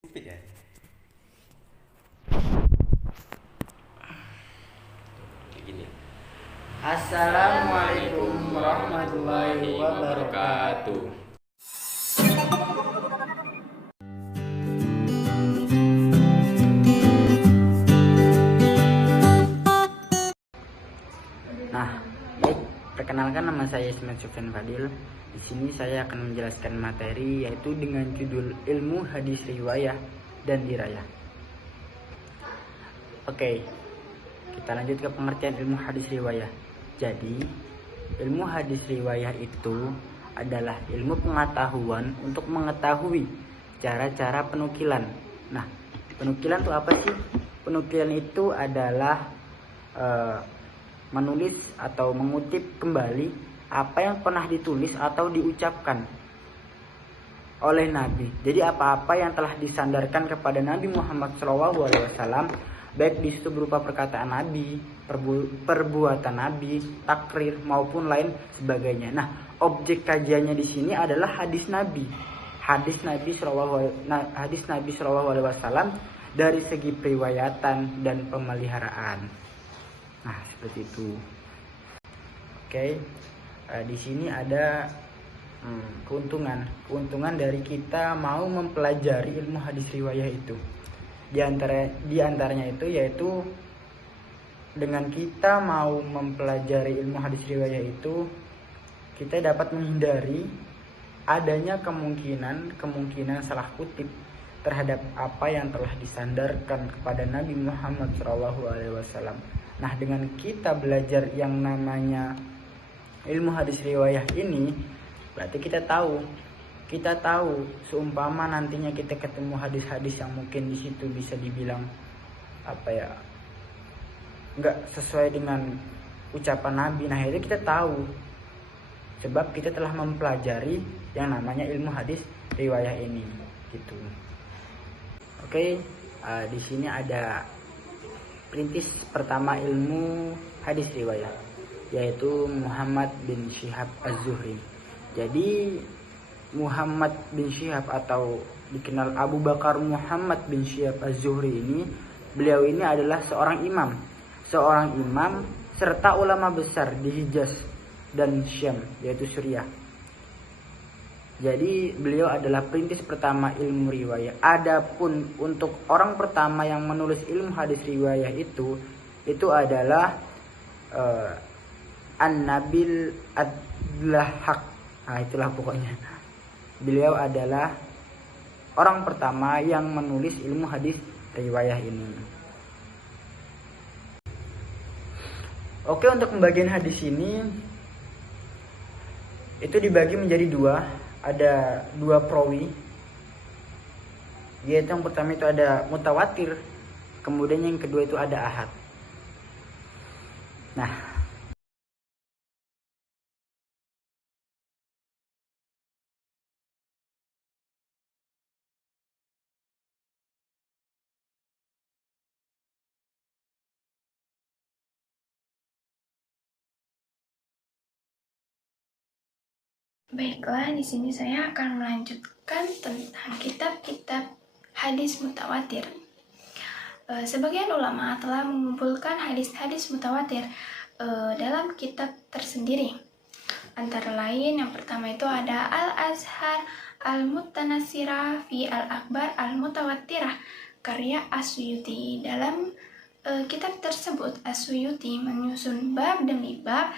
Stupid ya. Kayak gini. Assalamualaikum warahmatullahi wabarakatuh. Nah, baik, perkenalkan nama saya Ismail Sufyan Fadil. Di sini saya akan menjelaskan materi yaitu dengan judul Ilmu Hadis Riwayah dan Dirayah. Oke, kita lanjut ke pengertian ilmu hadis riwayah. Jadi, ilmu hadis riwayah itu adalah ilmu pengetahuan untuk mengetahui cara-cara penukilan. Nah, penukilan itu apa sih? Penukilan itu adalah menulis atau mengutip kembali apa yang pernah ditulis atau diucapkan oleh Nabi. Jadi apa-apa yang telah disandarkan kepada Nabi Muhammad SAW, baik di situ berupa perkataan Nabi, perbuatan Nabi, takrir maupun lain sebagainya. Nah, objek kajiannya di sini adalah hadis Nabi. Hadis Nabi SAW dari segi periwayatan dan pemeliharaan. Nah, seperti itu. Oke. Di sini ada keuntungan dari kita mau mempelajari ilmu hadis riwayah itu. Di antaranya itu yaitu dengan kita mau mempelajari ilmu hadis riwayah itu, kita dapat menghindari adanya kemungkinan salah kutip terhadap apa yang telah disandarkan kepada Nabi Muhammad SAW. Nah, dengan kita belajar yang namanya ilmu hadis riwayah ini, berarti kita tahu seumpama nantinya kita ketemu hadis-hadis yang mungkin di situ bisa dibilang nggak sesuai dengan ucapan Nabi. Nah, itu kita tahu sebab kita telah mempelajari yang namanya ilmu hadis riwayah ini gitu. Oke, di sini ada perintis pertama ilmu hadis riwayah, yaitu Muhammad bin Syihab Az-Zuhri. Jadi Muhammad bin Syihab atau dikenal Abu Bakar Muhammad bin Syihab Az-Zuhri ini, beliau ini adalah seorang imam serta ulama besar di Hijaz dan Syam, yaitu Suriah. Jadi beliau adalah perintis pertama ilmu riwayah. Adapun untuk orang pertama yang menulis ilmu hadis riwayah itu adalah An-Nabil Ad-Lahaq. Nah, itulah pokoknya. Beliau adalah orang pertama yang menulis ilmu hadis riwayah ini. Oke, untuk pembagian hadis ini itu dibagi menjadi dua. Ada dua perawi, yaitu yang pertama itu ada mutawatir, kemudian yang kedua itu ada ahad. Nah, Baiklah, di sini saya akan melanjutkan tentang kitab-kitab hadis mutawatir. Sebagian ulama telah mengumpulkan hadis-hadis mutawatir dalam kitab tersendiri. Antara lain, yang pertama itu ada Al-Azhar Al-Mutanasirah fi Al-Akbar Al-Mutawattirah karya As-Suyuti. Dalam kitab tersebut, As-Suyuti menyusun bab demi bab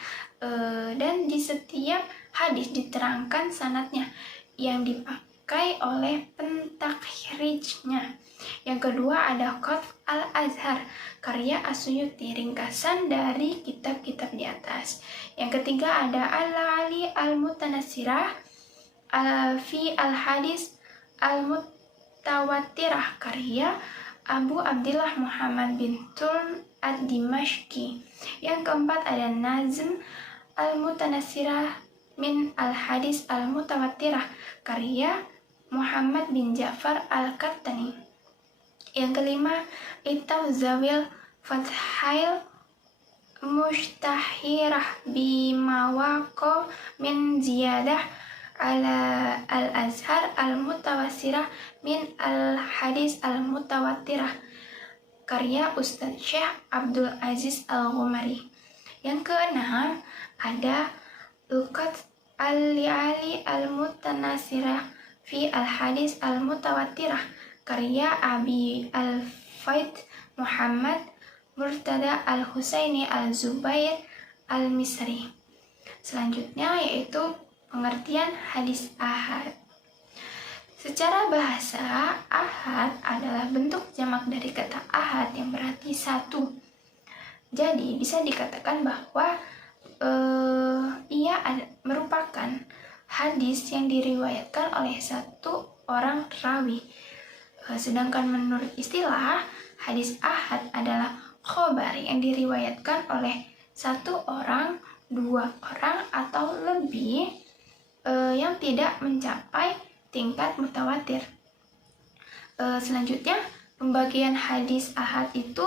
dan di setiap hadis diterangkan sanadnya yang dipakai oleh pentakhrijnya. Yang kedua ada Qatf Al-Azhar karya As-Suyuti, ringkasan dari kitab-kitab di atas. Yang ketiga ada Al-Ali Al-Mutanasirah fi Al-Hadis Al-Mutawattirah karya Abu Abdillah Muhammad bin Turn Ad-Dimashqi. Yang keempat ada Nazm Al-Mutanasirah min Al-Hadis Al-Mutawattirah karya Muhammad bin Ja'far Al-Kattani. Yang kelima, Itau Zawil Fathail Mustahirah Bimawako min Ziyadah ala al-azhar al-mutawassirah min al-hadis al-mutawattirah, karya Ustadz Syekh Abdul Aziz Al-Ghumari. Yang keenam ada Luqat al-li'ali al-mutanasirah fi al-hadis al-mutawattirah, karya Abi al-Faid Muhammad Murtada al-Husaini al-Zubair al-Misri. Selanjutnya yaitu pengertian hadis ahad. Secara bahasa, ahad adalah bentuk jamak dari kata ahad yang berarti satu. Jadi bisa dikatakan bahwa ia merupakan hadis yang diriwayatkan oleh satu orang rawi. Sedangkan menurut istilah, hadis ahad adalah khobar yang diriwayatkan oleh satu orang, dua orang, atau lebih yang tidak mencapai tingkat mutawatir. Selanjutnya, pembagian hadis ahad itu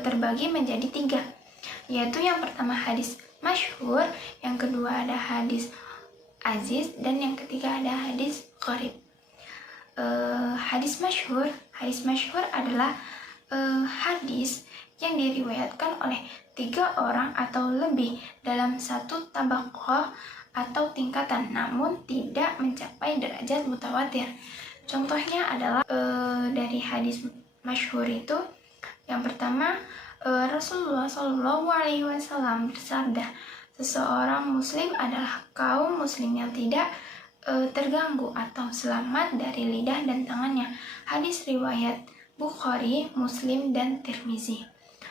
terbagi menjadi 3, yaitu yang pertama hadis masyhur, yang kedua ada hadis aziz, dan yang ketiga ada hadis gharib. Hadis masyhur adalah hadis yang diriwayatkan oleh 3 orang atau lebih dalam satu tabaqah atau tingkatan, namun tidak mencapai derajat mutawatir. Contohnya adalah dari hadis masyhur itu, yang pertama, Rasulullah Shallallahu Alaihi Wasallam bersabda, seseorang muslim adalah kaum muslim yang tidak terganggu atau selamat dari lidah dan tangannya. Hadis riwayat Bukhari, Muslim, dan Tirmizi.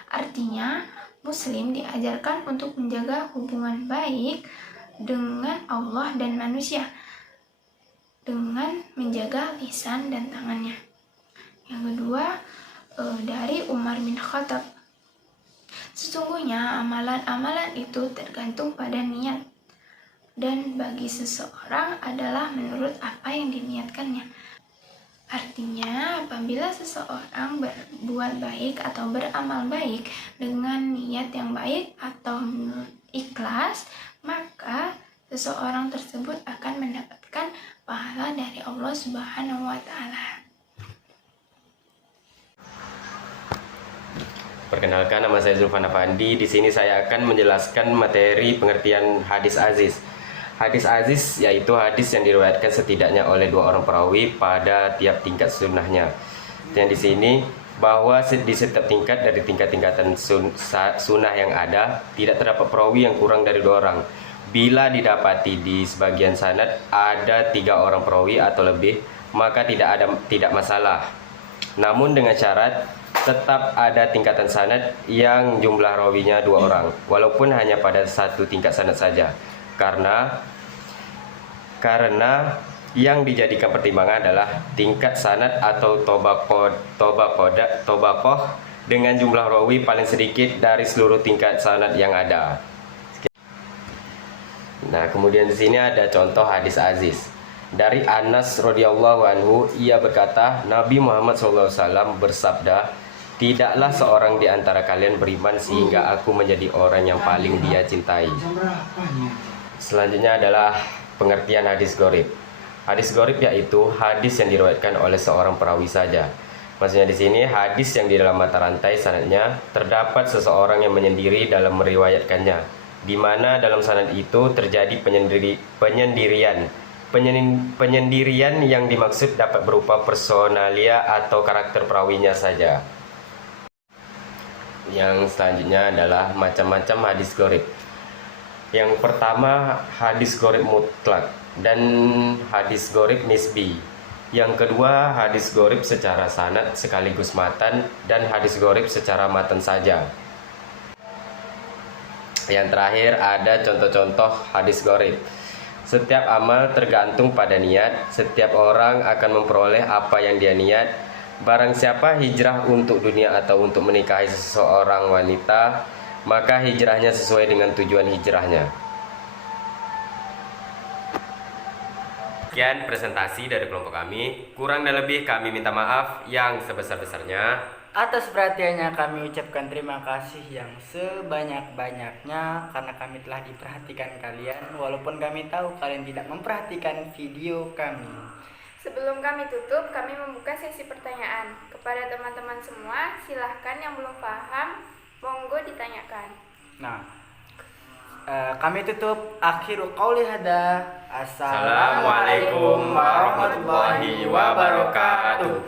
Artinya, muslim diajarkan untuk menjaga hubungan baik dengan Allah dan manusia dengan menjaga lisan dan tangannya. Yang kedua, dari Umar bin Khattab, sesungguhnya amalan-amalan itu tergantung pada niat, dan bagi seseorang adalah menurut apa yang diniatkannya. Artinya, apabila seseorang berbuat baik atau beramal baik dengan niat yang baik atau ikhlas, maka seseorang tersebut akan mendapatkan pahala dari Allah Subhanahu wa Ta'ala. Perkenalkan, nama saya Zulfan Afandi. Di sini saya akan menjelaskan materi pengertian hadis aziz. Hadis aziz yaitu hadis yang diriwayatkan setidaknya oleh 2 orang perawi pada tiap tingkat sunnahnya. Yang di sini bahwa di setiap tingkat dari tingkat-tingkatan sunnah yang ada, tidak terdapat perawi yang kurang dari 2 orang. Bila didapati di sebagian sanad ada 3 orang perawi atau lebih, maka tidak masalah. Namun dengan syarat tetap ada tingkatan sanad yang jumlah rawinya 2 orang, walaupun hanya pada satu tingkat sanad saja. Karena yang dijadikan pertimbangan adalah tingkat sanad atau tobakoh dengan jumlah rawi paling sedikit dari seluruh tingkat sanad yang ada. Nah, kemudian di sini ada contoh hadis aziz. Dari Anas radhiyallahu anhu, ia berkata, Nabi Muhammad SAW bersabda, tidaklah seorang di antara kalian beriman sehingga aku menjadi orang yang paling dia cintai. Selanjutnya adalah pengertian hadis gharib. Hadis gharib yaitu hadis yang diriwayatkan oleh seorang perawi saja. Maksudnya di sini hadis yang di dalam mata rantai sanadnya terdapat seseorang yang menyendiri dalam meriwayatkannya, di mana dalam sanad itu terjadi penyendirian yang dimaksud dapat berupa personalia atau karakter perawinya saja. Yang selanjutnya adalah macam-macam hadis gharib. Yang pertama, hadis gharib mutlak dan hadis gharib nisbi. Yang kedua, hadis gharib secara sanad sekaligus matan, dan hadis gharib secara matan saja. Yang terakhir ada contoh-contoh hadis gharib. Setiap amal tergantung pada niat. Setiap orang akan memperoleh apa yang dia niat. Barang siapa hijrah untuk dunia atau untuk menikahi seseorang wanita, maka hijrahnya sesuai dengan tujuan hijrahnya. Sekian presentasi dari kelompok kami. Kurang dan lebih kami minta maaf yang sebesar-besarnya. Atas perhatiannya kami ucapkan terima kasih yang sebanyak-banyaknya karena kami telah diperhatikan kalian walaupun kami tahu kalian tidak memperhatikan video kami. Sebelum kami tutup, kami membuka sesi pertanyaan. Kepada teman-teman semua, silahkan yang belum paham, monggo ditanyakan. Nah, kami tutup akhiru qauli hada. Assalamualaikum warahmatullahi wabarakatuh.